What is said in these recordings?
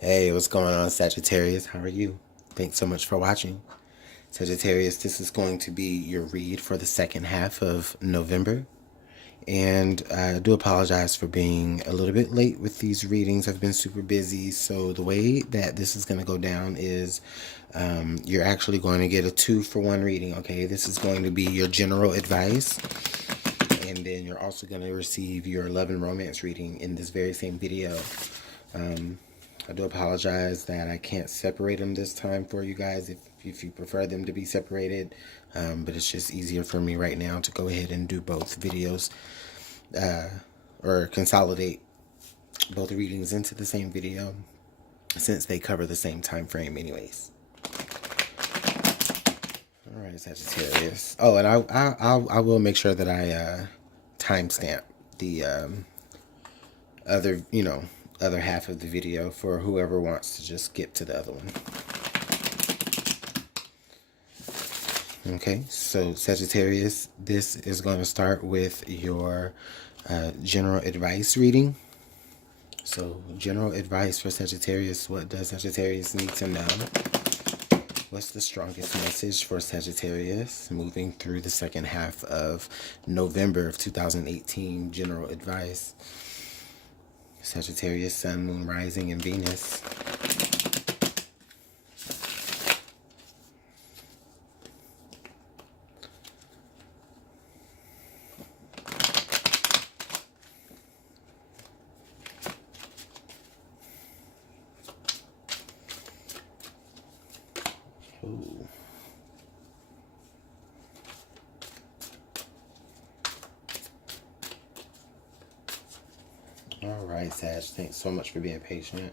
Hey, what's going on, Sagittarius? How are you? Thanks so much for watching. Sagittarius, this is going to be your read for the second half of November. And I do apologize for being a little bit late with these readings. I've been super busy. So the way that this is going to go down is you're actually going to get a 2-for-1 reading, okay? This is going to be your general advice. And then you're also going to receive your love and romance reading in this very same video. I do apologize that I can't separate them this time for you guys if you prefer them to be separated. But it's just easier for me right now to go ahead and do both videos or consolidate both readings into the same video since they cover the same time frame anyways. All right, Sagittarius. Oh, and I will make sure that I timestamp the other half of the video for whoever wants to just skip to the other one. Okay, so Sagittarius, this is going to start with your general advice reading. So, general advice for Sagittarius. What does Sagittarius need to know? What's the strongest message for Sagittarius moving through the second half of November of 2018? General advice. Sagittarius, Sun, Moon, Rising, and Venus. Ooh. All right, Sag. Thanks so much for being patient.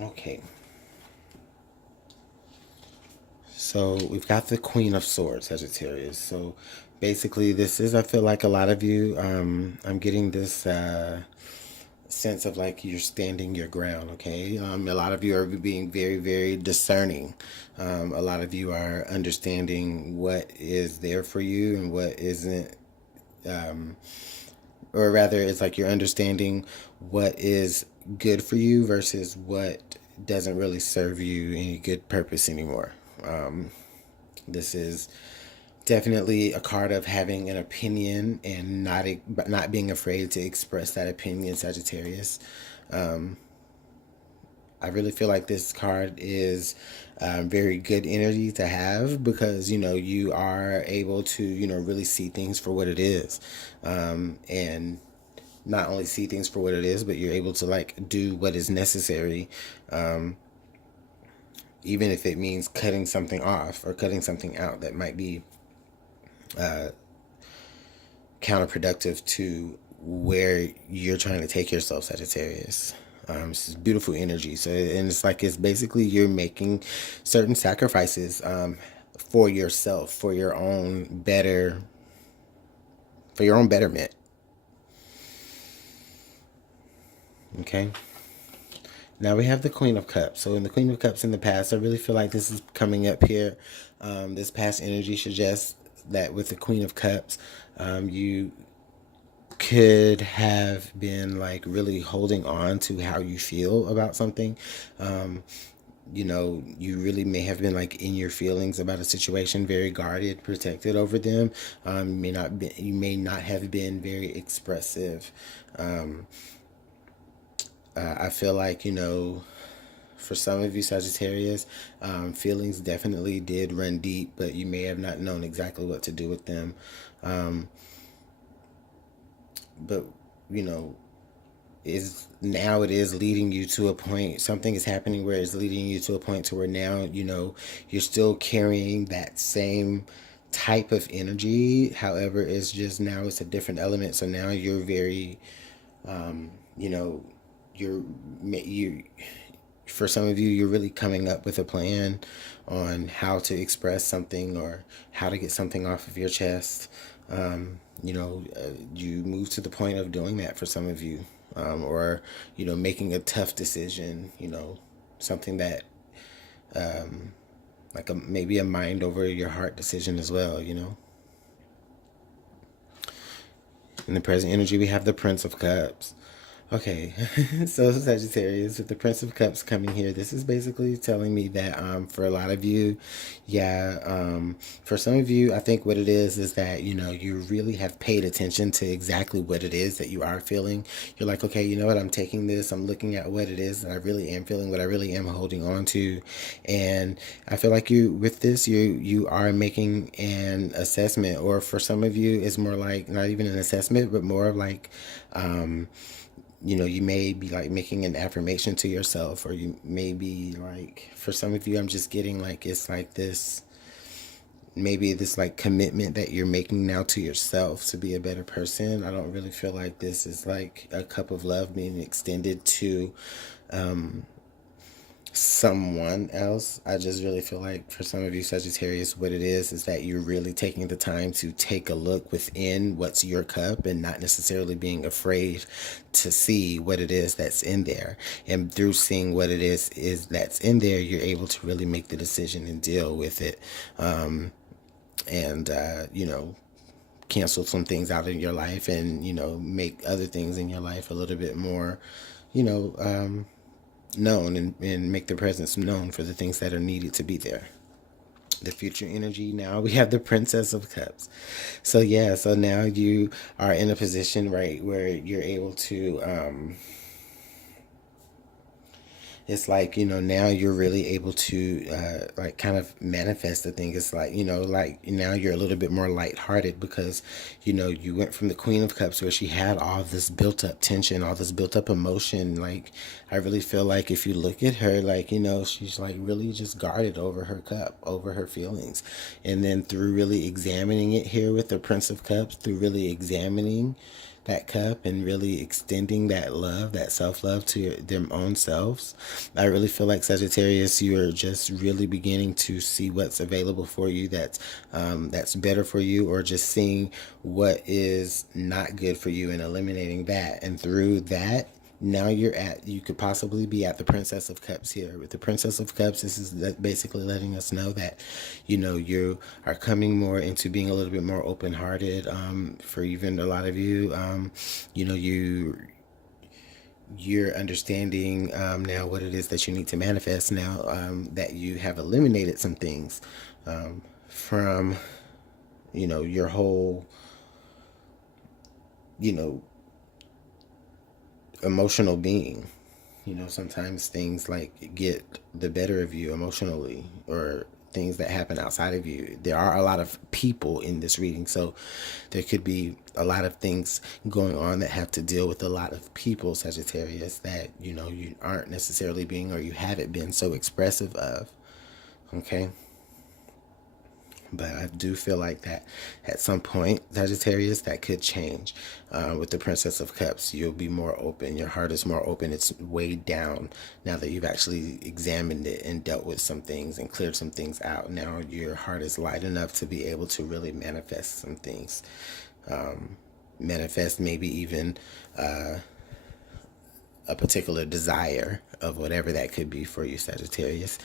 Okay. So we've got the Queen of Swords, Sagittarius. So basically this is, I feel like a lot of you, I'm getting this sense of like you're standing your ground, okay? A lot of you are being very, very discerning. A lot of you are understanding what is there for you and what isn't. Or rather, it's like you're understanding what is good for you versus what doesn't really serve you any good purpose anymore. This is definitely a card of having an opinion and not being afraid to express that opinion, Sagittarius. I really feel like this card is very good energy to have because, you are able to, really see things for what it is. And not only see things for what it is, but you're able to like do what is necessary. Even if it means cutting something off or cutting something out that might be counterproductive to where you're trying to take yourself, Sagittarius. This is beautiful energy. So, and it's like it's basically you're making certain sacrifices for yourself, for your own betterment. Okay. Now we have the Queen of Cups. So in the Queen of Cups in the past, I really feel like this is coming up here. This past energy suggests that with the Queen of Cups, you could have been like really holding on to how you feel about something. You really may have been like in your feelings about a situation, very guarded, protected over them. You may not have been very expressive. I feel like, for some of you Sagittarius, feelings definitely did run deep, but you may have not known exactly what to do with them. But, it is leading you to a point, something is happening where it's leading you to a point to where now, you're still carrying that same type of energy. However, it's just now it's a different element. So now you're very, you for some of you, you're really coming up with a plan on how to express something or how to get something off of your chest. You move to the point of doing that for some of you, or making a tough decision, something that, like maybe a mind over your heart decision as well, In the present energy, we have the Prince of Cups. Okay, so Sagittarius, with the Prince of Cups coming here, this is basically telling me that for a lot of you, yeah, for some of you, I think what it is that, you really have paid attention to exactly what it is that you are feeling. You're like, okay, you know what, I'm taking this, I'm looking at what it is that I really am feeling, what I really am holding on to. And I feel like with this, you are making an assessment, or for some of you, it's more like not even an assessment, but more of like, you may be like making an affirmation to yourself, or you may be like, for some of you, I'm just getting like, it's like this, maybe this like commitment that you're making now to yourself to be a better person. I don't really feel like this is like a cup of love being extended to someone else. I just really feel like for some of you Sagittarius, what it is that you're really taking the time to take a look within what's your cup, and not necessarily being afraid to see what it is that's in there. And through seeing what it is that's in there, you're able to really make the decision and deal with it. And cancel some things out in your life, and make other things in your life a little bit more, you know known, and make their presence known for the things that are needed to be there. The future energy, now we have the Princess of Cups. So yeah, so now you are in a position, right, where you're able to it's like, now you're really able to like kind of manifest the thing. It's like, like now you're a little bit more lighthearted, because you went from the Queen of Cups, where she had all this built up tension, all this built up emotion. Like, I really feel like if you look at her, like, she's like really just guarded over her cup, over her feelings. And then through really examining it here with the Prince of Cups, through really examining that cup and really extending that love, that self-love to their own selves, I really feel like Sagittarius, you are just really beginning to see what's available for you, that's better for you, or just seeing what is not good for you and eliminating that. And through that, now you could possibly be at the Princess of Cups here. With the Princess of Cups, this is basically letting us know that, you are coming more into being a little bit more open-hearted. For even a lot of you, you're understanding now what it is that you need to manifest now, that you have eliminated some things from, your whole, you know, emotional being. Sometimes things like get the better of you emotionally, or things that happen outside of you. There are a lot of people in this reading, so there could be a lot of things going on that have to deal with a lot of people, Sagittarius, that you aren't necessarily being, or you haven't been so expressive of. Okay. But I do feel like that at some point, Sagittarius, that could change. With the Princess of Cups, you'll be more open. Your heart is more open. It's weighed down now that you've actually examined it and dealt with some things and cleared some things out. Now your heart is light enough to be able to really manifest some things. Manifest maybe even a particular desire of whatever that could be for you, Sagittarius.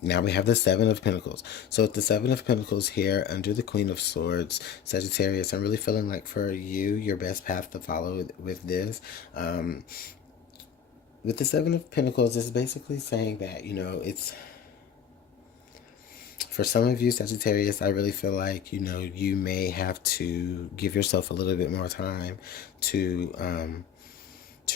Now we have the Seven of Pentacles. So with the Seven of Pentacles here under the Queen of Swords, Sagittarius, I'm really feeling like for you, your best path to follow with this. With the Seven of Pentacles, it's basically saying that, it's, for some of you, Sagittarius, I really feel like, you may have to give yourself a little bit more time to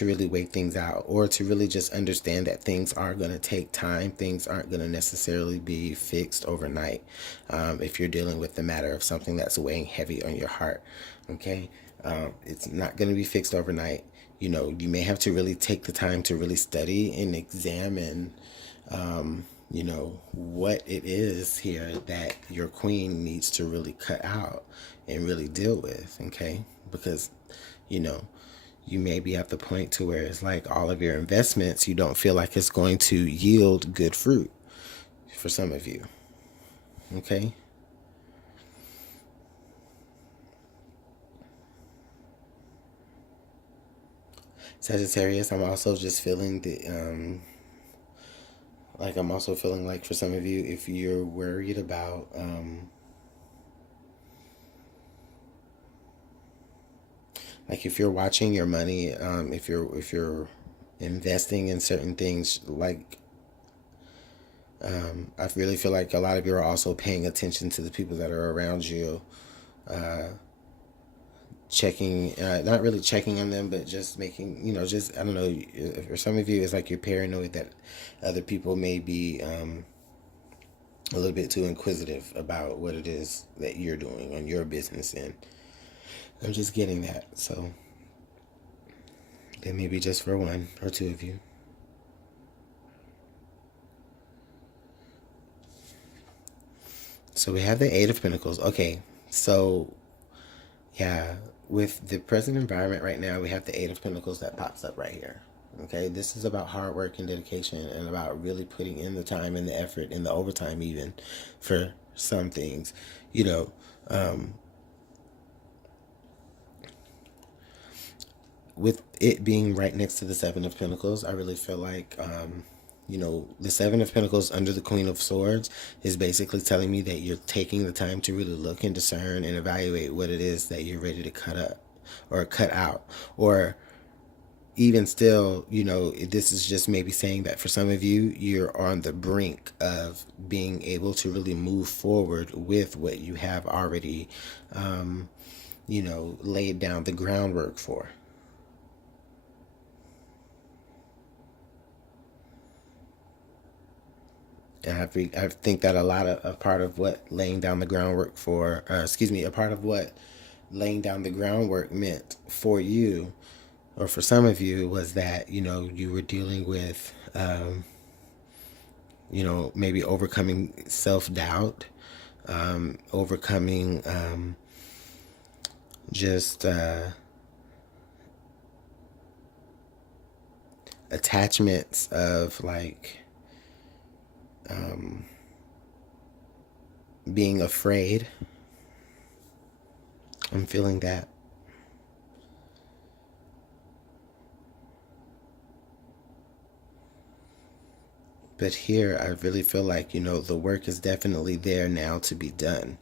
really wait things out, or to really just understand that things are going to take time. Things aren't going to necessarily be fixed overnight. If you're dealing with the matter of something that's weighing heavy on your heart, okay? It's not going to be fixed overnight. You may have to really take the time to really study and examine, what it is here that your queen needs to really cut out and really deal with, okay? Because, you may be at the point to where it's like all of your investments, you don't feel like it's going to yield good fruit for some of you. Okay? Sagittarius, I'm also just feeling Like, I'm also feeling like for some of you, if you're worried about, like if you're watching your money, if you're investing in certain things, like I really feel like a lot of you are also paying attention to the people that are around you, checking, not really checking on them, but just making, just, I don't know, for some of you, it's like you're paranoid that other people may be a little bit too inquisitive about what it is that you're doing on your business. And I'm just getting that. So it may be just for one or two of you. So we have the Eight of Pentacles. Okay, so yeah, with the present environment right now, we have the Eight of Pentacles that pops up right here. Okay, this is about hard work and dedication, and about really putting in the time and the effort and the overtime, even for some things. You know, with it being right next to the Seven of Pentacles, I really feel like, the Seven of Pentacles under the Queen of Swords is basically telling me that you're taking the time to really look and discern and evaluate what it is that you're ready to cut up or cut out. Or even still, this is just maybe saying that for some of you, you're on the brink of being able to really move forward with what you have already, laid down the groundwork for. And I think that a part of what laying down the groundwork for, a part of what laying down the groundwork meant for you, or for some of you, was that, you were dealing with, maybe overcoming self-doubt, overcoming just attachments of like, being afraid. I'm feeling that. But here, I really feel like, the work is definitely there now to be done.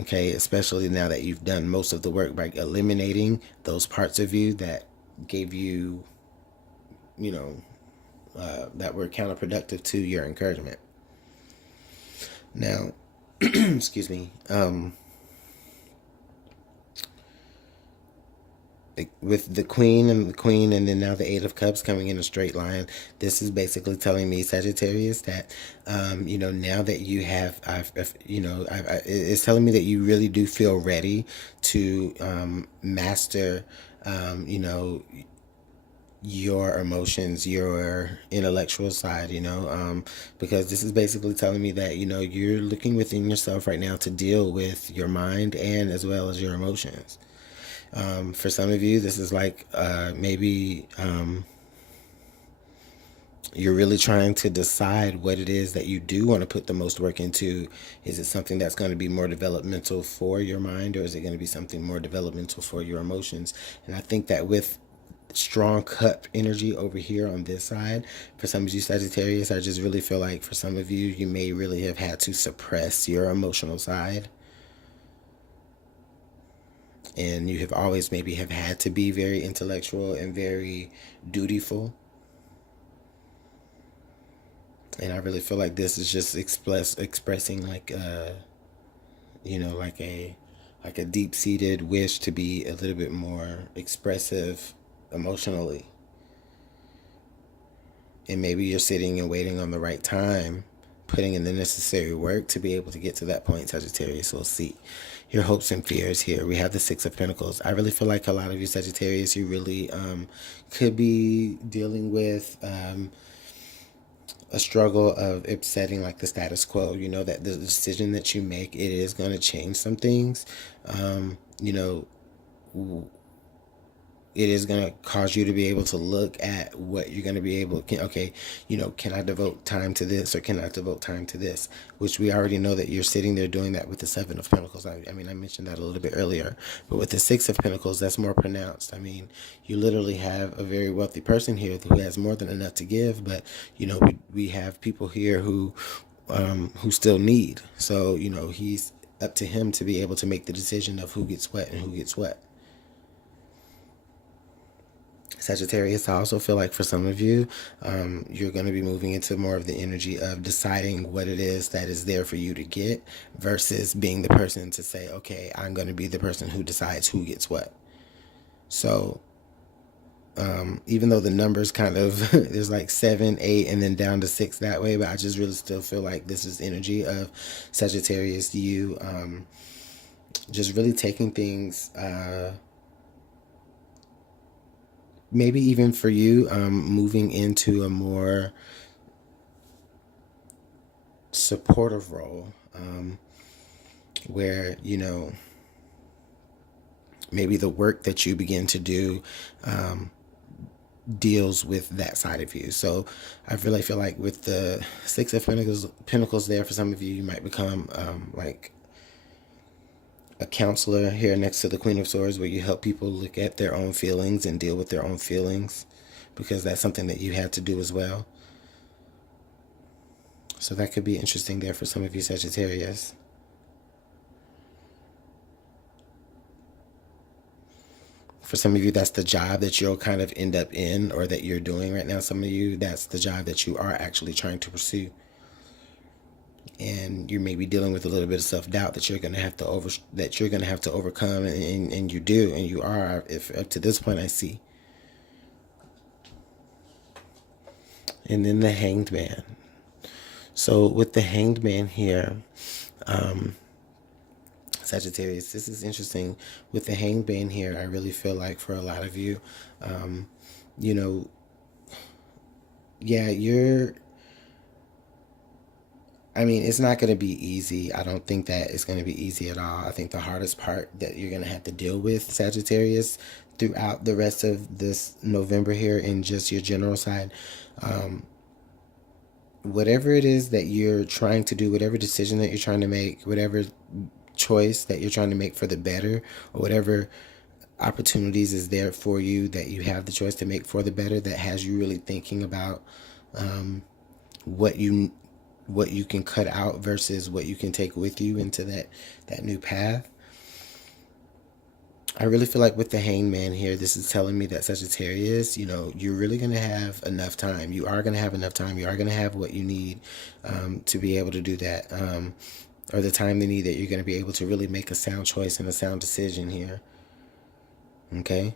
Okay, especially now that you've done most of the work by eliminating those parts of you that gave you, that were counterproductive to your encouragement. Now, excuse me, with the queen and then now the Eight of Cups coming in a straight line, this is basically telling me, Sagittarius, that now that you have, it's telling me that you really do feel ready to master, your emotions, your intellectual side, because this is basically telling me that, you're looking within yourself right now to deal with your mind and as well as your emotions. For some of you, this is like, maybe you're really trying to decide what it is that you do want to put the most work into. Is it something that's going to be more developmental for your mind, or is it going to be something more developmental for your emotions? And I think that with strong cup energy over here on this side, for some of you Sagittarius, I just really feel like for some of you, you may really have had to suppress your emotional side. And you have always maybe have had to be very intellectual and very dutiful. And I really feel like this is just expressing like like a deep-seated wish to be a little bit more expressive emotionally. And maybe you're sitting and waiting on the right time, putting in the necessary work to be able to get to that point, Sagittarius. We'll see your hopes and fears here. We have the Six of Pentacles. I really feel like a lot of you Sagittarius, you really could be dealing with a struggle of upsetting like the status quo. That the decision that you make, it is going to change some things. it is going to cause you to be able to look at what you're going to be able to, okay, can I devote time to this or can I devote time to this? Which we already know that you're sitting there doing that with the Seven of Pentacles. I mean, I mentioned that a little bit earlier, but with the Six of Pentacles, that's more pronounced. I mean, you literally have a very wealthy person here who has more than enough to give, but, we have people here who still need. So, he's up to him to be able to make the decision of who gets what and who gets what. Sagittarius, I also feel like for some of you, you're going to be moving into more of the energy of deciding what it is that is there for you to get versus being the person to say, okay, I'm going to be the person who decides who gets what. So even though the numbers kind of, there's like 7, 8, and then down to 6 that way, but I just really still feel like this is energy of Sagittarius, you just really taking things, maybe even for you, moving into a more supportive role, where, maybe the work that you begin to do deals with that side of you. So I really feel like with the Six of Pentacles there, for some of you, you might become like a counselor here next to the Queen of Swords, where you help people look at their own feelings and deal with their own feelings, because that's something that you had to do as well. So that could be interesting there for some of you Sagittarius. For some of you, that's the job that you'll kind of end up in or that you're doing right now. Some of you, that's the job that you are actually trying to pursue. And you may be dealing with a little bit of self-doubt that you're going to have to overcome, and you do, and you are, if up to this point I see. And then the Hanged Man. So with the Hanged Man here, Sagittarius, this is interesting. With the Hanged Man here, I really feel like for a lot of you, it's not going to be easy. I don't think that it's going to be easy at all. I think the hardest part that you're going to have to deal with, Sagittarius, throughout the rest of this November here in just your general side, whatever it is that you're trying to do, whatever decision that you're trying to make, whatever choice that you're trying to make for the better, or whatever opportunities is there for you that you have the choice to make for the better, that has you really thinking about what you can cut out versus what you can take with you into that new path. I really feel like with the Hanged Man here, this is telling me that Sagittarius, you're really going to have enough time. You are going to have enough time. You are going to have what you need to be able to do that, or the time they need, that you're going to be able to really make a sound choice and a sound decision here. Okay?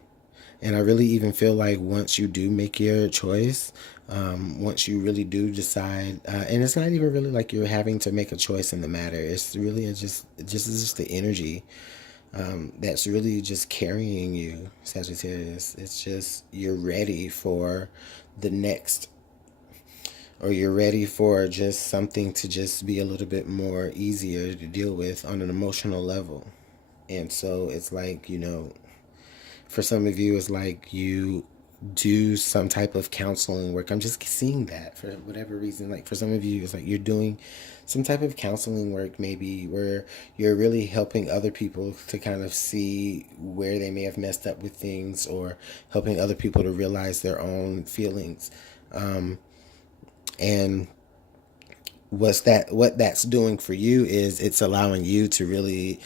And I really even feel like once you do make your choice, once you really do decide, and it's not even really like you're having to make a choice in the matter. It's really just the energy that's really just carrying you, Sagittarius. It's just you're ready for the next, or you're ready for just something to just be a little bit more easier to deal with on an emotional level. And so it's like, for some of you, it's like you do some type of counseling work. I'm just seeing that for whatever reason. Like for some of you, it's like you're doing some type of counseling work, maybe where you're really helping other people to kind of see where they may have messed up with things, or helping other people to realize their own feelings. And what that's doing for you is it's allowing you to really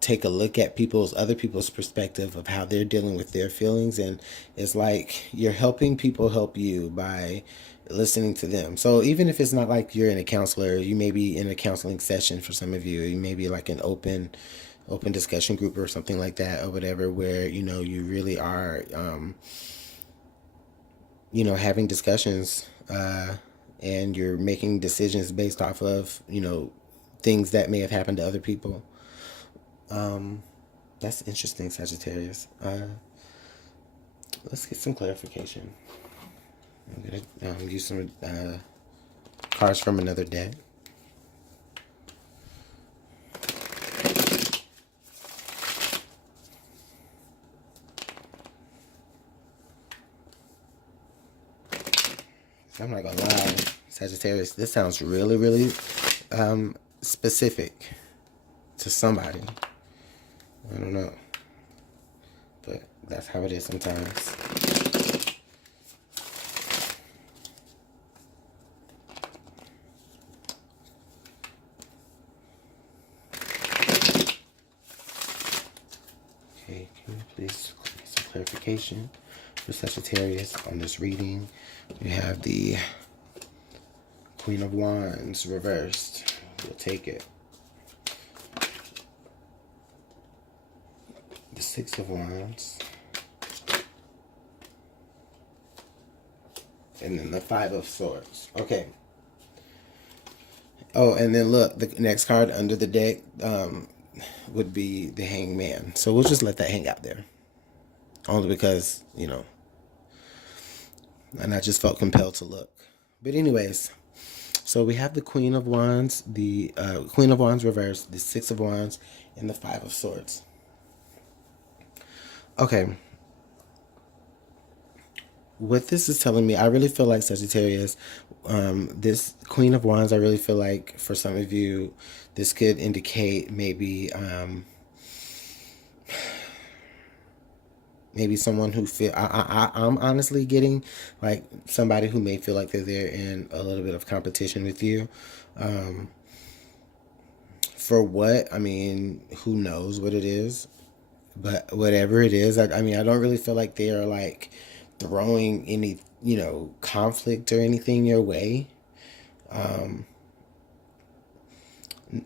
take a look at other people's perspective of how they're dealing with their feelings. And it's like you're helping people help you by listening to them. So even if it's not like you're in a counselor, you may be in a counseling session. For some of you, you may be like an open discussion group or something like that, or whatever, where you really are having discussions, and you're making decisions based off of things that may have happened to other people. That's interesting, Sagittarius. Let's get some clarification. I'm gonna use some cards from another deck. I'm not gonna lie, Sagittarius, this sounds really, really specific to somebody. I don't know. But that's how it is sometimes. Okay, can you please get some clarification for Sagittarius on this reading? We have the Queen of Wands reversed. We'll take it. The Six of Wands. And then the Five of Swords. Okay. Oh, and then look, the next card under the deck would be the Hangman. So we'll just let that hang out there. Only because, you know, and I just felt compelled to look. But anyways, so we have the Queen of Wands, the Queen of Wands reversed, the Six of Wands, and the Five of Swords. Okay. What this is telling me, I really feel like Sagittarius, this Queen of Wands, I really feel like for some of you, this could indicate maybe maybe someone who feel I'm honestly getting like somebody who may feel like they're in a little bit of competition with you. For what? I mean, who knows what it is? But whatever it is, I mean, I don't really feel like they are like throwing any, you know, conflict or anything your way.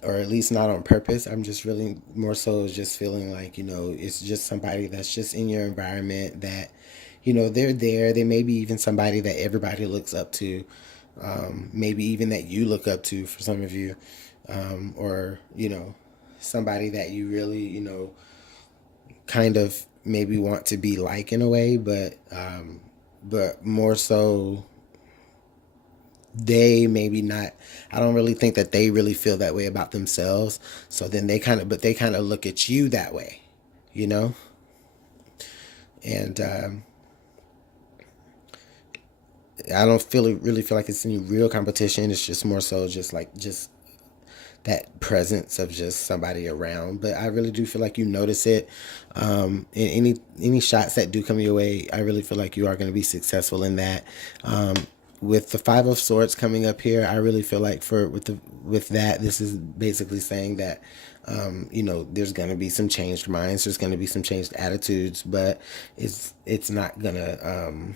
Or at least not on purpose. I'm just really more so just feeling like, you know, it's just somebody that's just in your environment that, you know, they're there. They may be even somebody that everybody looks up to. Maybe even that you look up to for some of you. Or, you know, somebody that you really, you know, kind of maybe want to be like in a way, but more so they maybe not. I don't really think that they really feel that way about themselves. So then they kind of look at you that way, you know? And I don't really feel like it's any real competition. It's just more so just that presence of just somebody around. But I really do feel like you notice it. In any shots that do come your way, I really feel like you are going to be successful in that. With the Five of Swords coming up here, I really feel like with that, this is basically saying that, you know, there's going to be some changed minds, there's going to be some changed attitudes, but it's not gonna,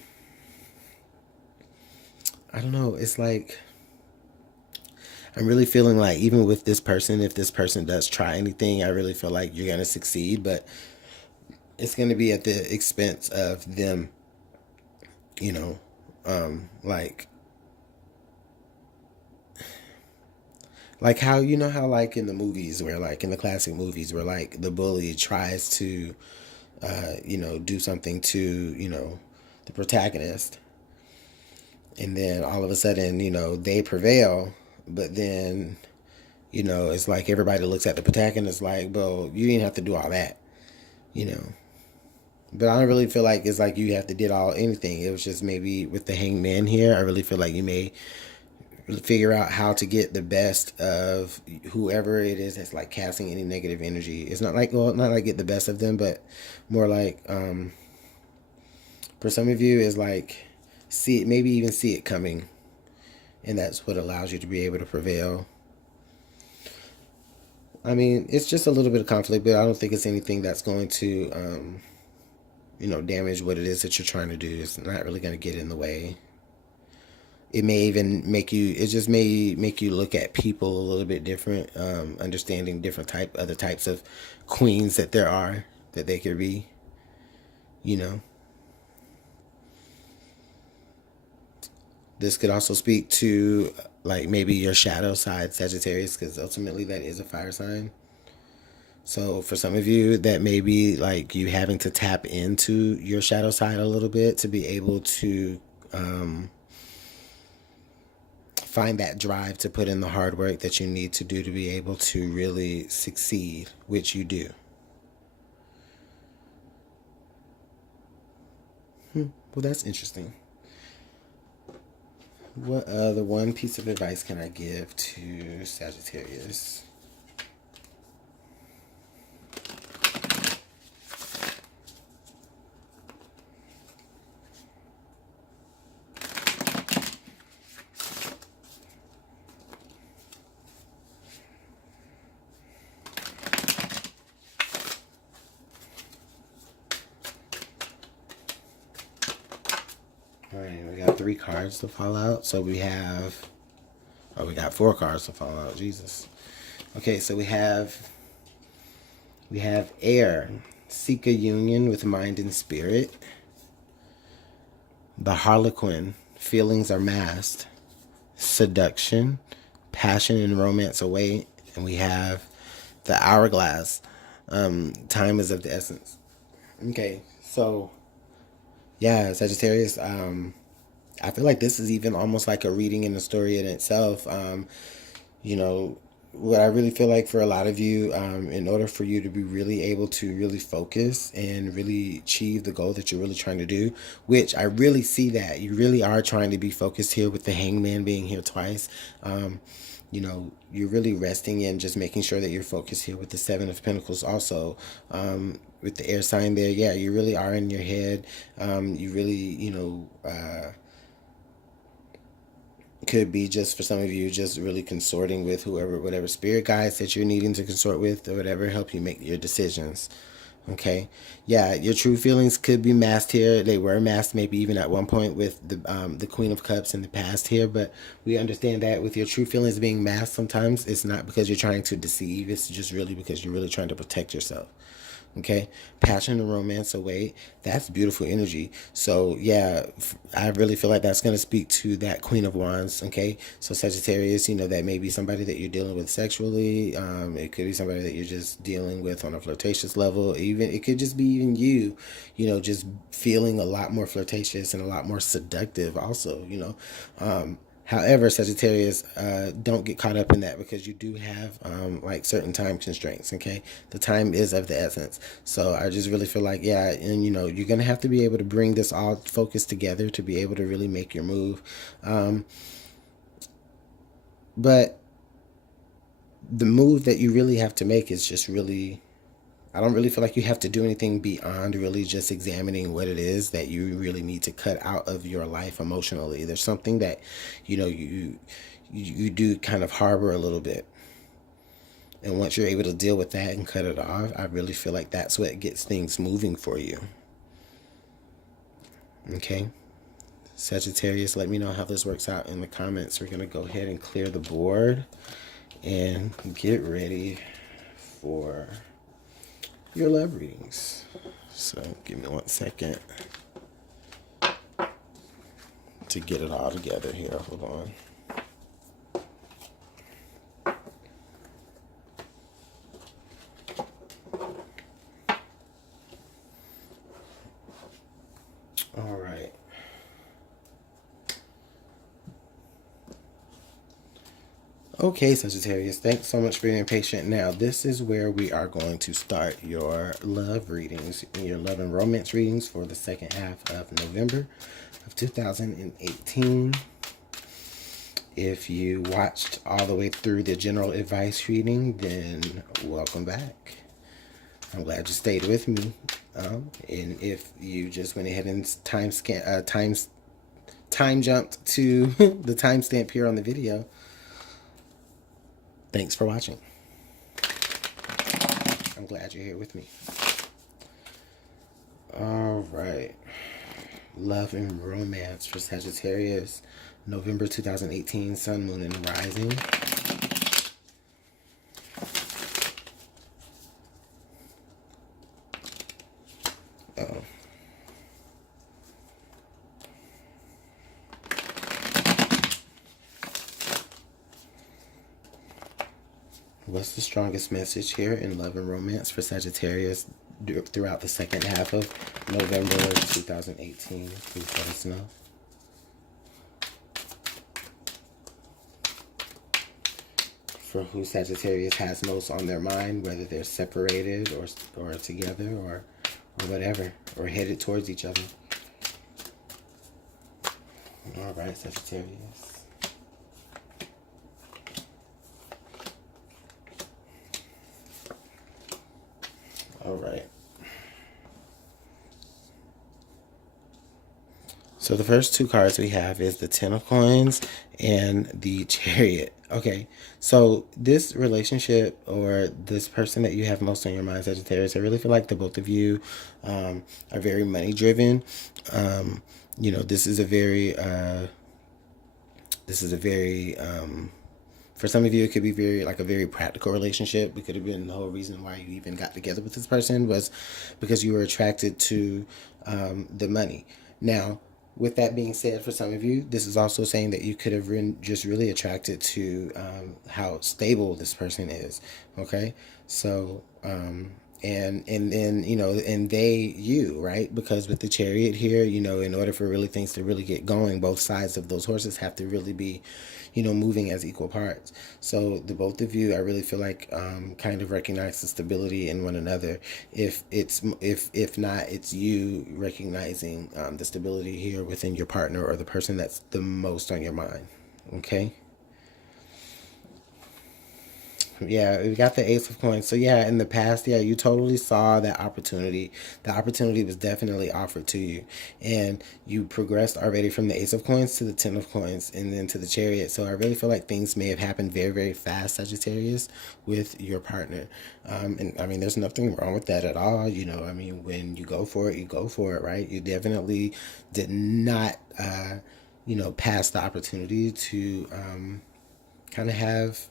I don't know, it's like, I'm really feeling like even with this person, if this person does try anything, I really feel like you're going to succeed, but it's going to be at the expense of them, you know, like how, you know how like in the movies where like in the classic movies where like the bully tries to, you know, do something to, you know, the protagonist. And then all of a sudden, you know, they prevail, but then, you know, it's like everybody looks at the protagonist like, well, you didn't have to do all that, you know. But I don't really feel like it's like you have to did anything. It was just maybe with the Hangman here, I really feel like you may figure out how to get the best of whoever it is that's like casting any negative energy. It's not like, well, not like get the best of them, but more like, for some of you is like maybe even see it coming, and that's what allows you to be able to prevail. I mean, it's just a little bit of conflict, but I don't think it's anything that's going to, you know, damage what it is that you're trying to do. It's not really going to get in the way. It may even it just may make you look at people a little bit different, understanding other types of queens that they could be, you know. This could also speak to like maybe your shadow side, Sagittarius, because ultimately that is a fire sign. So for some of you, that may be like you having to tap into your shadow side a little bit to be able to find that drive to put in the hard work that you need to do to be able to really succeed, which you do. Well, that's interesting. What other one piece of advice can I give to Sagittarius? Alright, we got 3 cards to fall out. So we have... Oh, we got 4 cards to fall out. Jesus. Okay, so we have air. Seek a union with mind and spirit. The Harlequin. Feelings are masked. Seduction. Passion and romance await. And we have the Hourglass. Time is of the essence. Okay, so... Yeah, Sagittarius, I feel like this is even almost like a reading in the story in itself. You know, what I really feel like for a lot of you, in order for you to be really able to really focus and really achieve the goal that you're really trying to do, which I really see that you really are trying to be focused here with the Hangman being here twice. You know, you're really resting in just making sure that you're focused here with the 7 of Pentacles also. With the air sign there, yeah, you really are in your head. You really, you know, could be just for some of you just really consorting with whatever spirit guides that you're needing to consort with or whatever, help you make your decisions. Okay, yeah, your true feelings could be masked here. They were masked maybe even at one point with the Queen of Cups in the past here, but we understand that with your true feelings being masked, sometimes it's not because you're trying to deceive. It's just really because you're really trying to protect yourself. Okay, passion and romance await. That's beautiful energy. So yeah, I really feel like that's going to speak to that Queen of Wands. Okay, so Sagittarius, you know, that may be somebody that you're dealing with sexually. It could be somebody that you're just dealing with on a flirtatious level. Even it could just be even you, you know, just feeling a lot more flirtatious and a lot more seductive also, you know. However, Sagittarius, don't get caught up in that because you do have like certain time constraints, okay? The time is of the essence. So I just really feel like, yeah, and you know, you're going to have to be able to bring this all focused together to be able to really make your move. But the move that you really have to make is just really... I don't really feel like you have to do anything beyond really just examining what it is that you really need to cut out of your life emotionally. There's something that, you know, you do kind of harbor a little bit. And once you're able to deal with that and cut it off, I really feel like that's what gets things moving for you. Okay? Sagittarius, let me know how this works out in the comments. We're going to go ahead and clear the board and get ready for your love readings. So give me 1 second to get it all together here. Hold on. All right. Okay, Sagittarius, thanks so much for being patient. Now, this is where we are going to start your love readings, your love and romance readings for the second half of November of 2018. If you watched all the way through the general advice reading, then welcome back. I'm glad you stayed with me. And if you just went ahead and time jumped to the timestamp here on the video, thanks for watching. I'm glad you're here with me. All right. Love and romance for Sagittarius, November 2018, Sun, Moon, and Rising. Uh-oh. What's the strongest message here in love and romance for Sagittarius throughout the second half of November 2018? Please let us know. For who Sagittarius has most on their mind, whether they're separated or together or whatever, or headed towards each other. All right, Sagittarius. All right. So the first two cards we have is the Ten of Coins and the Chariot. Okay, so this relationship or this person that you have most on your mind, Sagittarius, I really feel like the both of you are very money driven. This is a very for some of you, it could be a very practical relationship. It could have been the whole reason why you even got together with this person was because you were attracted to the money. Now, with that being said, for some of you, this is also saying that you could have been just really attracted to how stable this person is. Okay, so and then and they you, right? Because with the Chariot here, in order for really things to really get going, both sides of those horses have to really be moving as equal parts. So the both of you, I really feel like kind of recognize the stability in one another. If not, it's you recognizing the stability here within your partner or the person that's the most on your mind. Okay. Yeah, we got the Ace of Coins. So yeah, in the past, yeah, you totally saw that opportunity. The opportunity was definitely offered to you, and you progressed already from the Ace of Coins to the Ten of Coins, and then to the Chariot. So I really feel like things may have happened very, very fast, Sagittarius, with your partner. And I mean, there's nothing wrong with that at all. I mean, when you go for it, you go for it, right? You definitely did not, pass the opportunity to kind of have,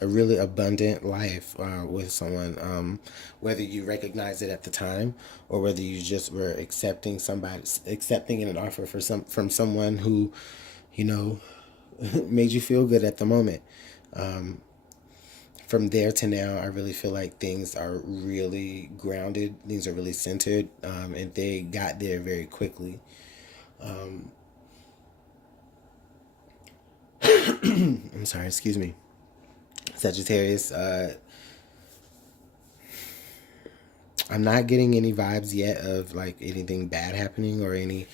a really abundant life with someone, whether you recognize it at the time or whether you just were accepting an offer from someone who, made you feel good at the moment. From there to now, I really feel like things are really grounded, things are really centered, and they got there very quickly. I'm sorry, excuse me. Sagittarius, I'm not getting any vibes yet of like anything bad happening or any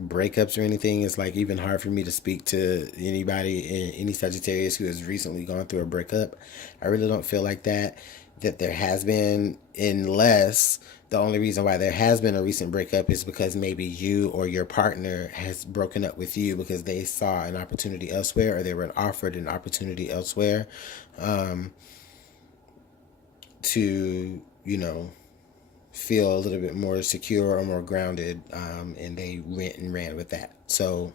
breakups or anything. It's like even hard for me to speak to any Sagittarius who has recently gone through a breakup. I really don't feel like that there has been, unless the only reason why there has been a recent breakup is because maybe you or your partner has broken up with you because they saw an opportunity elsewhere or they were offered an opportunity elsewhere to, feel a little bit more secure or more grounded, and they went and ran with that. So,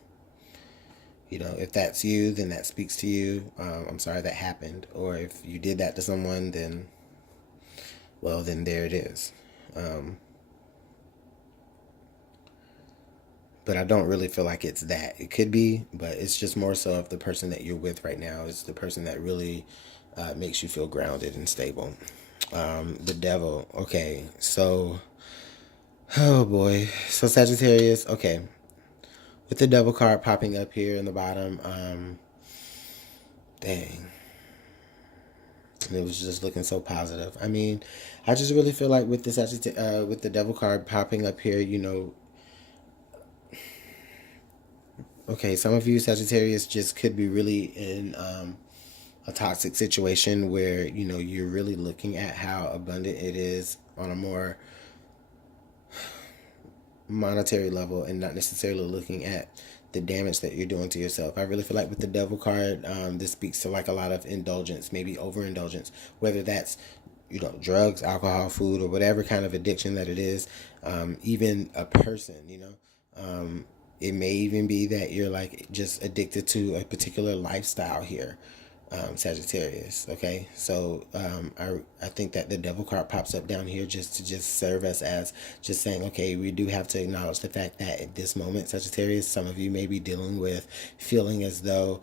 if that's you, then that speaks to you. I'm sorry that happened. Or if you did that to someone, then, well, then there it is. But I don't really feel like it's that. It could be, but it's just more so of the person that you're with right now. It's the person that really makes you feel grounded and stable. The Devil. Okay, so, oh boy. So Sagittarius, okay. With the Devil card popping up here in the bottom, dang. And it was just looking so positive. I mean, I just really feel like with with the Devil card popping up here, okay, some of you Sagittarius just could be really in a toxic situation where you're really looking at how abundant it is on a more monetary level and not necessarily looking at the damage that you're doing to yourself. I really feel like with the Devil card, this speaks to like a lot of indulgence, maybe overindulgence, whether that's drugs, alcohol, food, or whatever kind of addiction that it is. Even a person, it may even be that you're like just addicted to a particular lifestyle here, Sagittarius. Okay, so I think that the Devil card pops up down here just to serve us as just saying, okay, we do have to acknowledge the fact that at this moment, Sagittarius, some of you may be dealing with feeling as though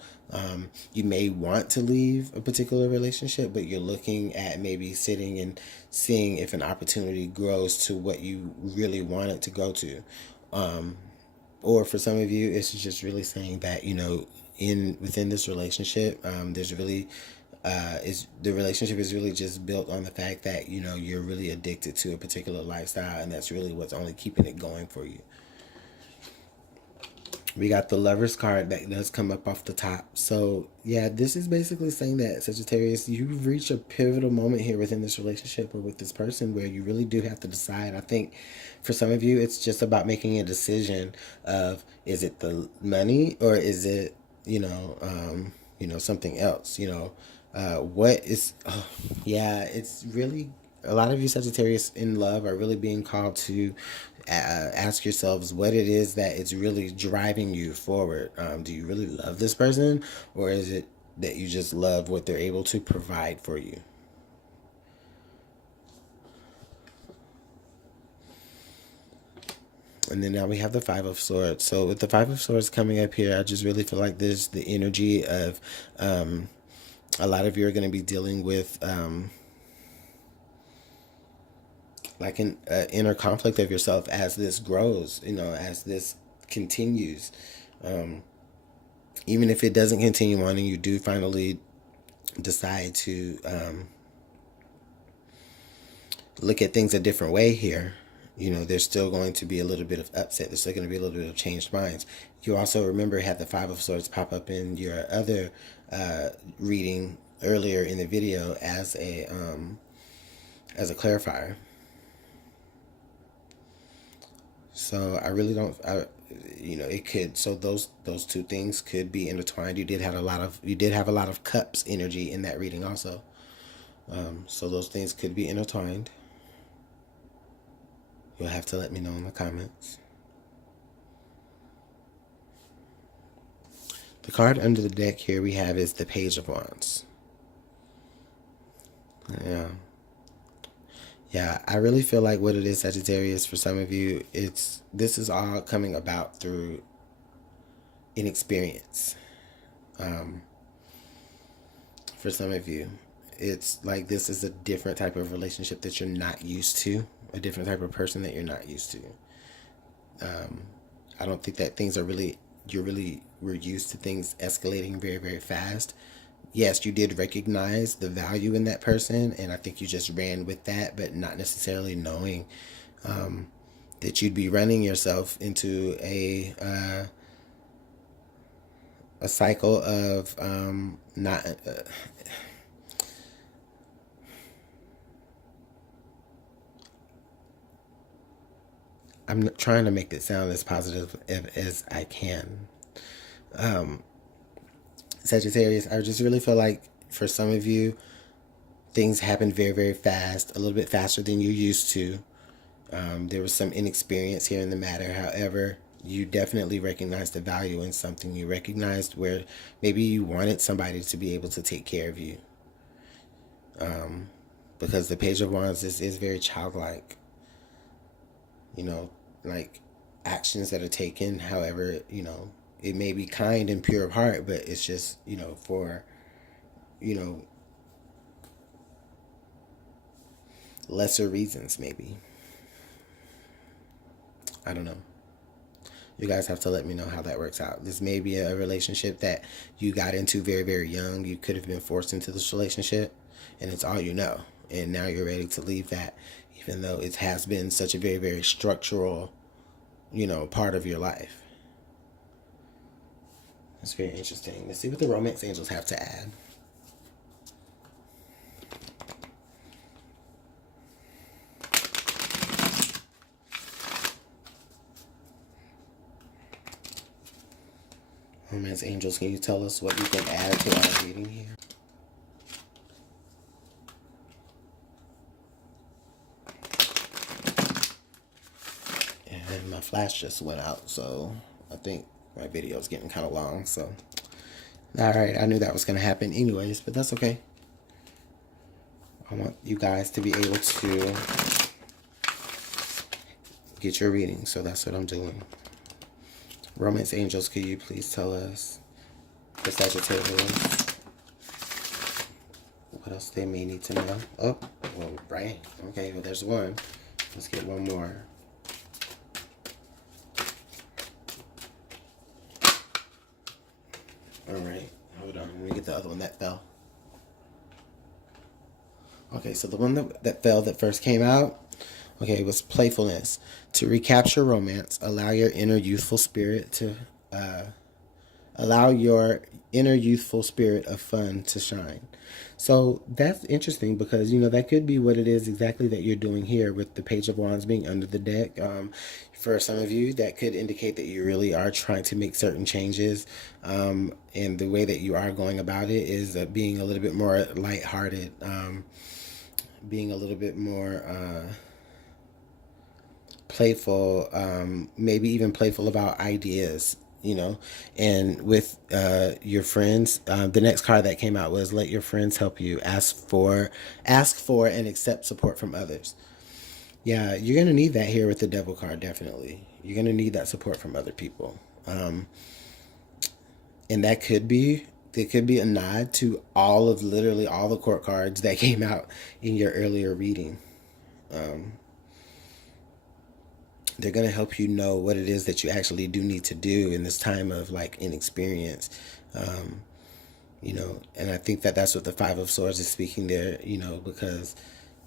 you may want to leave a particular relationship, but you're looking at maybe sitting and seeing if an opportunity grows to what you really want it to go to. Or for some of you, it's just really saying that, within this relationship, there's really the relationship is really just built on the fact that you're really addicted to a particular lifestyle, and that's really what's only keeping it going for you. We got the Lover's card that does come up off the top. So, yeah, this is basically saying that, Sagittarius, you've reached a pivotal moment here within this relationship or with this person where you really do have to decide. I think for some of you, it's just about making a decision of, is it the money or is it, something else, what is, yeah, it's really, a lot of you Sagittarius in love are really being called to ask yourselves what it is that is really driving you forward. Do you really love this person, or is it that you just love what they're able to provide for you? And then now we have the Five of Swords. So with the Five of Swords coming up here, I just really feel like there's the energy of a lot of you are going to be dealing with like an inner conflict of yourself as this grows, as this continues. Even if it doesn't continue on and you do finally decide to look at things a different way here, there's still going to be a little bit of upset. There's still going to be a little bit of changed minds. You also remember had the Five of Swords pop up in your other reading earlier in the video as a clarifier. So I really don't, it could, so those two things could be intertwined. You did have a lot of cups energy in that reading also. So those things could be intertwined. You'll have to let me know in the comments. The card under the deck here we have is the Page of Wands. Yeah, I really feel like what it is, Sagittarius, for some of you, this is all coming about through inexperience. For some of you, it's like this is a different type of relationship that you're not used to, a different type of person that you're not used to. I don't think that things are we're used to things escalating very, very fast. Yes, you did recognize the value in that person, and I think you just ran with that, but not necessarily knowing that you'd be running yourself into a cycle of not. I'm trying to make it sound as positive as I can. Sagittarius, I just really feel like for some of you, things happen very, very fast, a little bit faster than you're used to. There was some inexperience here in the matter. However, you definitely recognized the value in something. You recognized where maybe you wanted somebody to be able to take care of you. Because the Page of Wands is very childlike. Like actions that are taken, however, it may be kind and pure of heart, but it's just, for, lesser reasons, maybe. I don't know. You guys have to let me know how that works out. This may be a relationship that you got into very, very young. You could have been forced into this relationship, and it's all you know. And now you're ready to leave that, even though it has been such a very, very structural, part of your life. That's very interesting. Let's see what the romance angels have to add. Romance angels, can you tell us what you can add to our reading here? And my flash just went out, so I think my video is getting kind of long. So, all right, I knew that was going to happen anyways, but that's okay. I want you guys to be able to get your reading, so that's what I'm doing. Romance angels, could you please tell us the Sagittarius what else they may need to know? Oh, well, right. Okay, well, there's one. Let's get one more. Alright, hold on. Let me get the other one that fell. Okay, so the one that fell that first came out, okay, was playfulness. To recapture romance, allow your inner youthful spirit to allow your inner youthful spirit of fun to shine. So that's interesting because, that could be what it is exactly that you're doing here with the Page of Wands being under the deck. For some of you, that could indicate that you really are trying to make certain changes. And the way that you are going about it is being a little bit more lighthearted, being a little bit more playful, maybe even playful about ideas, and with your friends. The next card that came out was let your friends help you. Ask for and accept support from others. Yeah, you're going to need that here with the Devil card, definitely. You're going to need that support from other people. And it could be a nod to literally all the court cards that came out in your earlier reading. They're going to help you know what it is that you actually do need to do in this time of inexperience. And I think that that's what the Five of Swords is speaking there, because,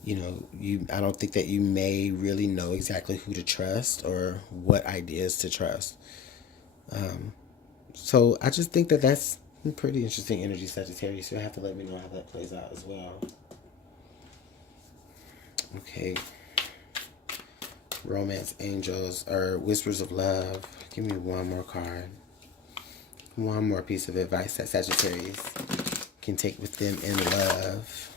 I don't think that you may really know exactly who to trust or what ideas to trust. So I just think that that's a pretty interesting energy, Sagittarius. You'll have to let me know how that plays out as well. Okay. Romance Angels or Whispers of Love. Give me one more card. One more piece of advice that Sagittarius can take with them in love.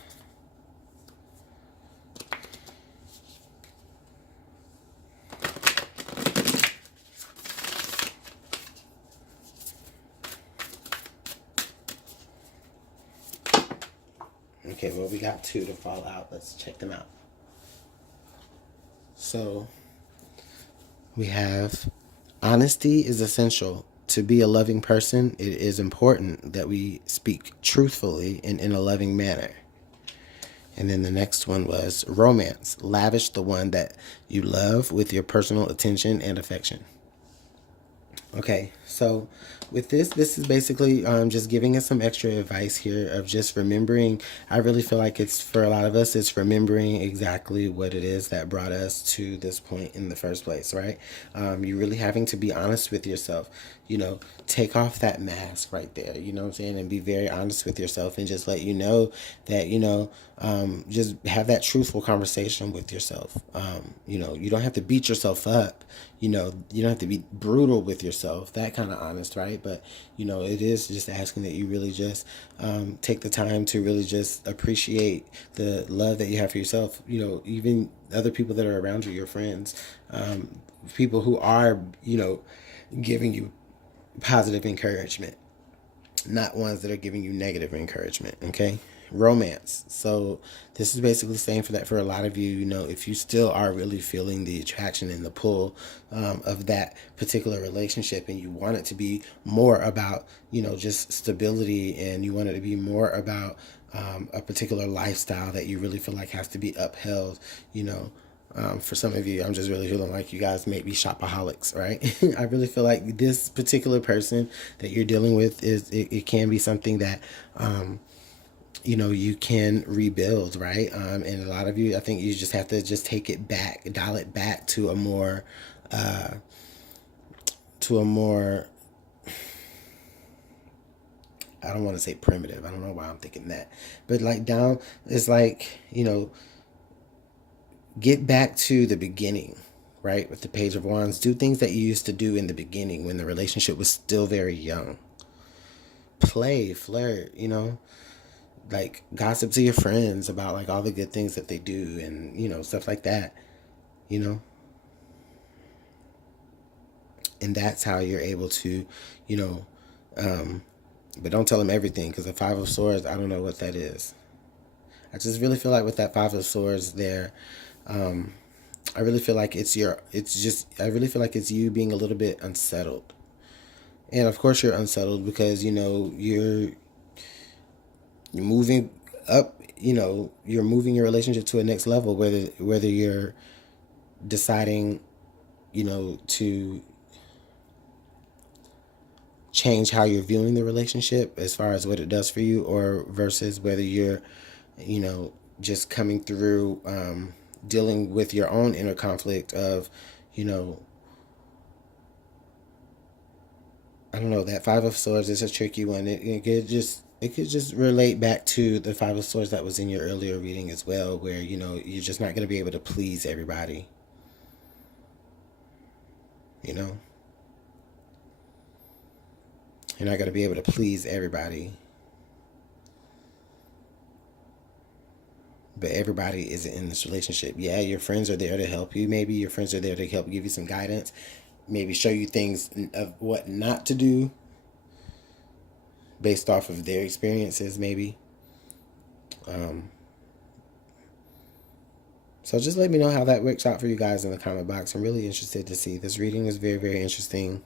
Okay, well, we got two to fall out. Let's check them out. So, we have honesty is essential. To be a loving person, it is important that we speak truthfully and in a loving manner. And then the next one was romance. Lavish the one that you love with your personal attention and affection. Okay, so with this is basically just giving us some extra advice here of just remembering. I really feel like it's, for a lot of us, it's remembering exactly what it is that brought us to this point in the first place, right? You really having to be honest with yourself. Take off that mask right there, you know what I'm saying? And be very honest with yourself and just let you know that, just have that truthful conversation with yourself. You don't have to beat yourself up. You don't have to be brutal with yourself, that kind of honest, right? But, it is just asking that you really just take the time to really just appreciate the love that you have for yourself. Even other people that are around you, your friends, people who are, giving you positive encouragement, not ones that are giving you negative encouragement, okay? Romance. So this is basically saying for a lot of you, if you still are really feeling the attraction and the pull of that particular relationship, and you want it to be more about, just stability, and you want it to be more about a particular lifestyle that you really feel like has to be upheld, for some of you, I'm just really feeling like you guys may be shopaholics, right? I really feel like this particular person that you're dealing with it can be something that you can rebuild, right? And a lot of you, I think you just have to just take it back, dial it back to a more I don't want to say primitive. I don't know why I'm thinking that. But it's like, get back to the beginning, right? With the Page of Wands. Do things that you used to do in the beginning when the relationship was still very young. Play, flirt, like gossip to your friends about all the good things that they do, and stuff like that, and that's how you're able to, but don't tell them everything, because the Five of Swords, I don't know what that is. I just really feel like with that Five of Swords there, I really feel like it's you being a little bit unsettled. And of course you're unsettled because, you're moving up, you're moving your relationship to a next level, whether you're deciding, to change how you're viewing the relationship as far as what it does for you, or versus whether you're, just coming through, dealing with your own inner conflict of, I don't know, that Five of Swords is a tricky one. It could just relate back to the Five of Swords that was in your earlier reading as well, where, you know, you're just not going to be able to please everybody. You know? You're not going to be able to please everybody. But everybody isn't in this relationship. Yeah, your friends are there to help you. Maybe your friends are there to help give you some guidance. Maybe show you things of what not to do based off of their experiences, maybe. So just let me know how that works out for you guys in the comment box. I'm really interested to see. This reading is very, very interesting.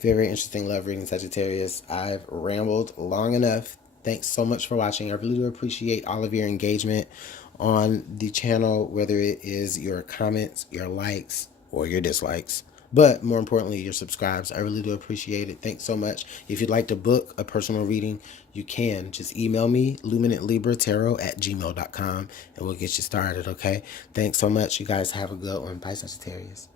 Very, very interesting love reading, Sagittarius. I've rambled long enough. Thanks so much for watching. I really do appreciate all of your engagement on the channel, whether it is your comments, your likes, or your dislikes. But more importantly, your subscribes. I really do appreciate it. Thanks so much. If you'd like to book a personal reading, you can. Just email me, LuminantLibraTarot@gmail.com, and we'll get you started, okay? Thanks so much. You guys have a good one. Bye, Sagittarius.